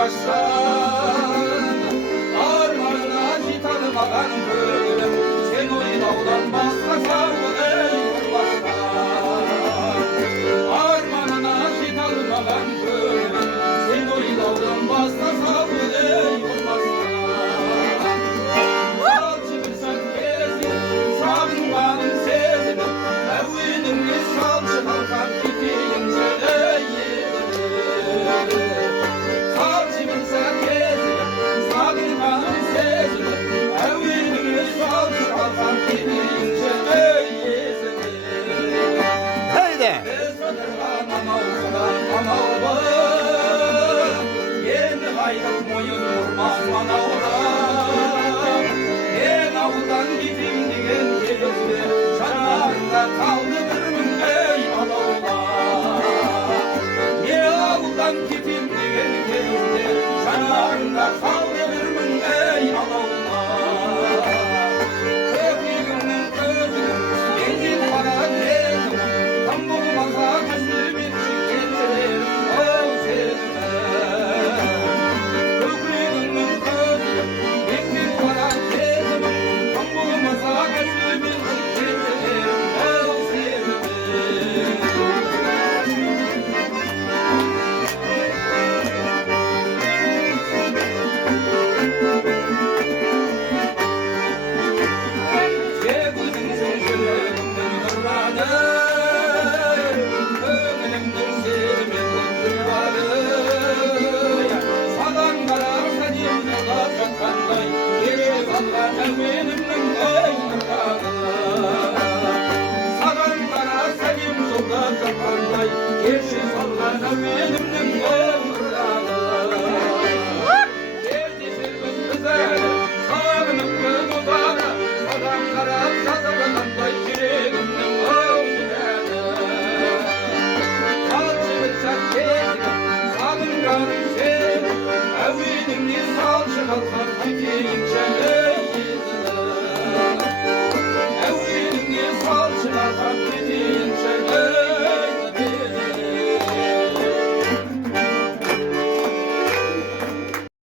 baştan armağına hiç tanımadan gönlüm sen oynaudan başka sağlığı baştan armağına hiç tanımadan gönlüm sen oynaudan başka sağlığı baştan salçımızın gezin savunmanın sezini evvinimli salçı halkan gideyim Evlinim salçı kalkar gideyim